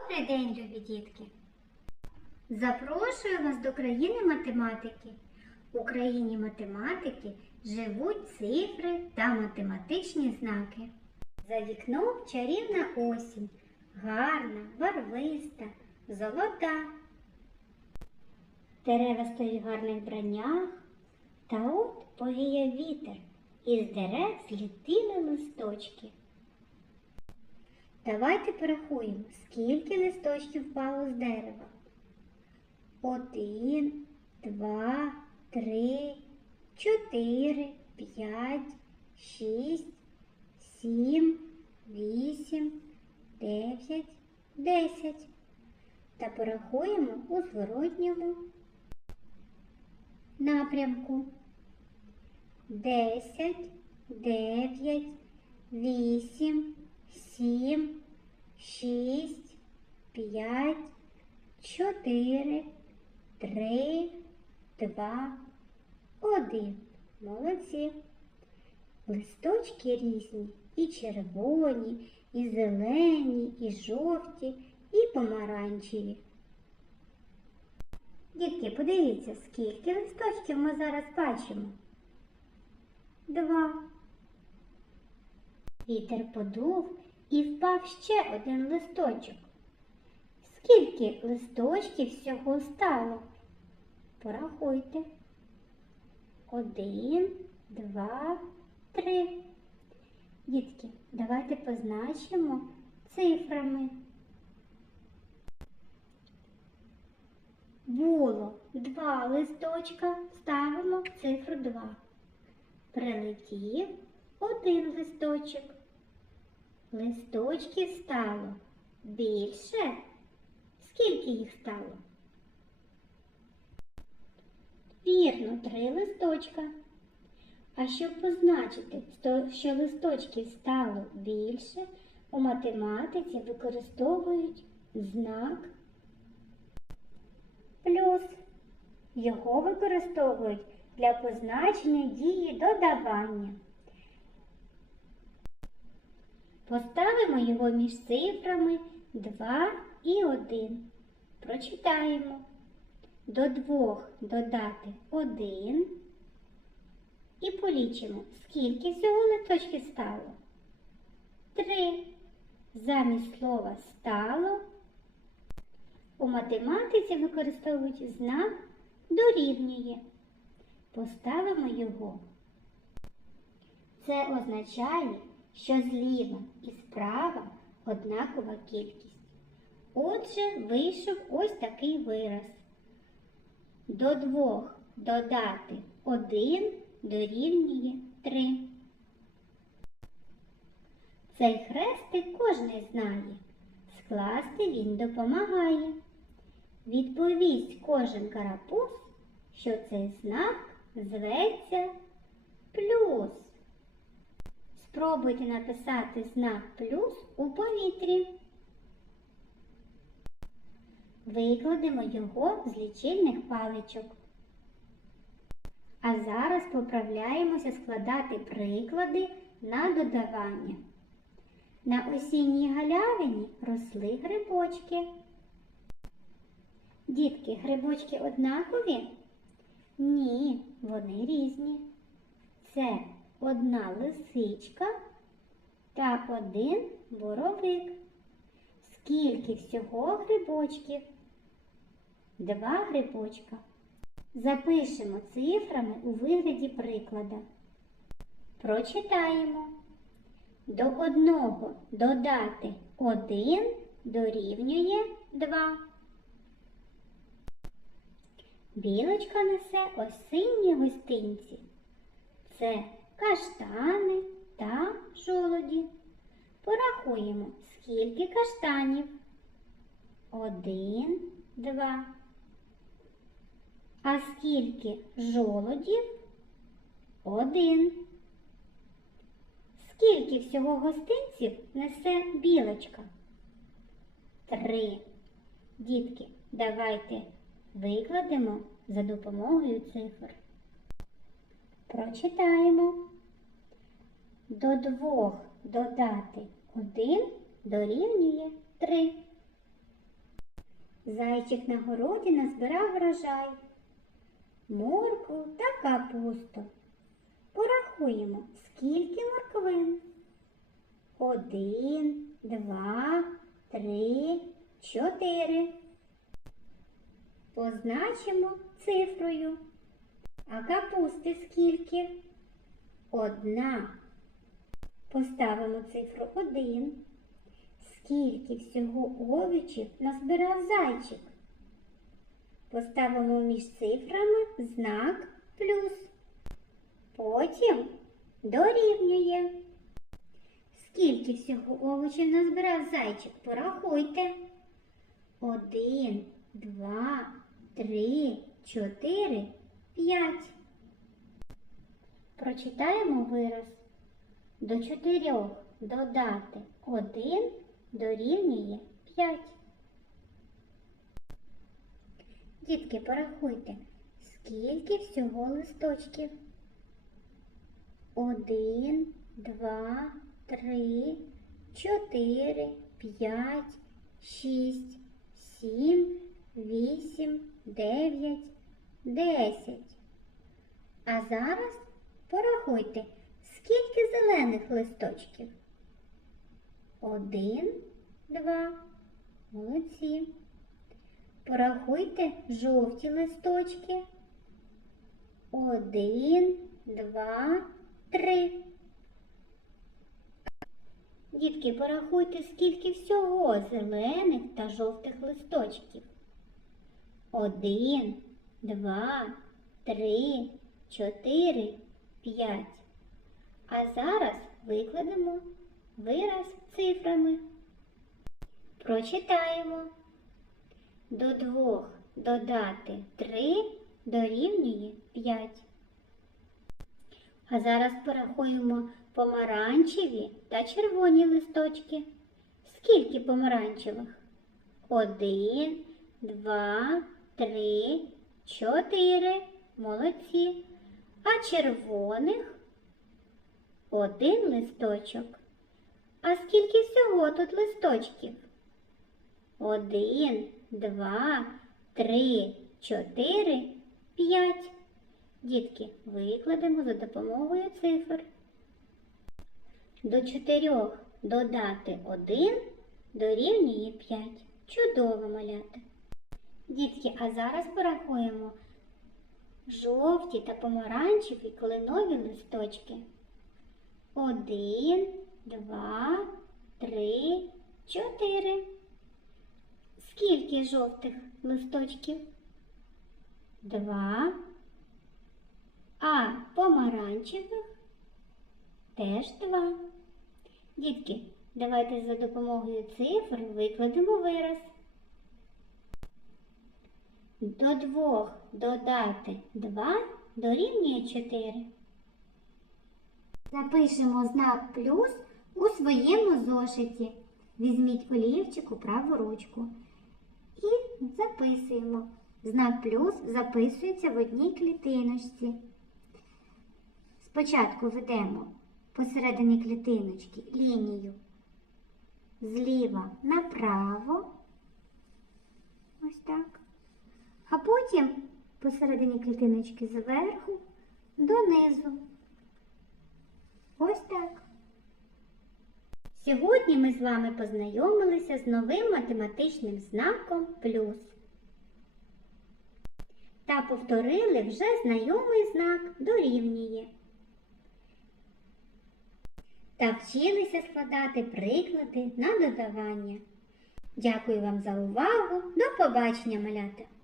Добрий день, любі дітки! Запрошую вас до країни математики. У країні математики живуть цифри та математичні знаки. За вікном чарівна осінь, гарна, барвиста, золота. Дерева стоять в гарних браннях, та от повіяв вітер, із дерев злітили листочки. Давайте порахуємо, скільки листочків впало з дерева. Один, два, три, чотири, п'ять, шість, сім, вісім, дев'ять, десять. Та порахуємо у зворотньому напрямку. Десять, дев'ять, вісім, сім, шість, п'ять, чотири, три, два, один. Молодці. Листочки різні, і червоні, і зелені, і жовті, і помаранчеві. Дітки, подивіться, скільки листочків ми зараз бачимо. Два. Вітер подув і впав ще один листочок. Скільки листочків всього стало? Порахуйте. Один, два, три. Дітки, давайте позначимо цифрами. Було два листочка, ставимо цифру 2. Прилетів один листочок. Листочків стало більше. Скільки їх стало? Вірно, три листочка. А щоб позначити, що листочків стало більше, у математиці використовують знак плюс. Його використовують для позначення дії додавання. Поставимо його між цифрами 2 і 1. Прочитаємо. До 2 додати 1. І полічимо, скільки всього листочків стало. 3. Замість слова стало. У математиці використовують знак дорівнює. Поставимо його. Це означає, що зліва і справа однакова кількість. Отже, вийшов ось такий вираз. До двох додати один дорівнює три. Цей хрестик кожний знає. Скласти він допомагає. Відповість кожен карапуз, що цей знак зветься плюс. Спробуйте написати знак плюс у повітрі. Викладемо його з лічильних паличок. А зараз поправляємося складати приклади на додавання. На осінній галявині росли грибочки. Дітки, грибочки однакові? Ні, вони різні. Це одна лисичка та один боровик. Скільки всього грибочків? Два грибочка. Запишемо цифрами у вигляді приклада. Прочитаємо. До одного додати один дорівнює два. Білочка несе осінні гостинці. Це каштани та жолоді. Порахуємо, скільки каштанів. Один, два. А скільки жолодів? Один. Скільки всього гостинців несе білочка? Три. Дітки, давайте викладемо за допомогою цифр. Прочитаємо. До двох додати один дорівнює три. Зайчик на городі назбирав врожай, моркву та капусту. Порахуємо, скільки морквин. Один, два, три, чотири. Позначимо цифрою. А капусти скільки? Одна. Поставимо цифру один. Скільки всього овочів назбирав зайчик? Поставимо між цифрами знак плюс. Потім дорівнює. Скільки всього овочів назбирав зайчик? Порахуйте. Один, два, три, чотири, п'ять. Прочитаємо вираз. До чотирьох додати один дорівнює п'ять. Дітки, порахуйте, скільки всього листочків? Один, два, три, чотири, п'ять, шість, сім, вісім, дев'ять, десять. А зараз порахуйте, скільки зелених листочків? Один, два. Молодці. Порахуйте жовті листочки. Один, два, три. Дітки, порахуйте, скільки всього зелених та жовтих листочків. Один, два, три, чотири, п'ять. А зараз викладемо вираз цифрами. Прочитаємо. До двох додати три дорівнює п'ять. А зараз порахуємо помаранчеві та червоні листочки. Скільки помаранчевих? Один, два, три, чотири. Молодці. А червоних один листочок. А скільки всього тут листочків? Один, два, три, чотири, п'ять. Дітки, викладемо за допомогою цифр. До чотирьох додати один дорівнює п'ять. Чудово малята. Дітки, а зараз порахуємо жовті та помаранчеві кленові листочки. Один, два, три, чотири. Скільки жовтих листочків? Два. А помаранчевих теж два. Дітки, давайте за допомогою цифр викладемо вираз. До двох додати два дорівнює чотири. Запишемо знак плюс у своєму зошиті. Візьміть олівчик у праву ручку. І записуємо. Знак плюс записується в одній клітиночці. Спочатку ведемо посередині клітиночки лінію зліва направо. Ось так. А потім посередині клітиночки зверху донизу. Ось так. Сьогодні ми з вами познайомилися з новим математичним знаком плюс. Та повторили вже знайомий знак дорівнює. Та вчилися складати приклади на додавання. Дякую вам за увагу. До побачення, малята!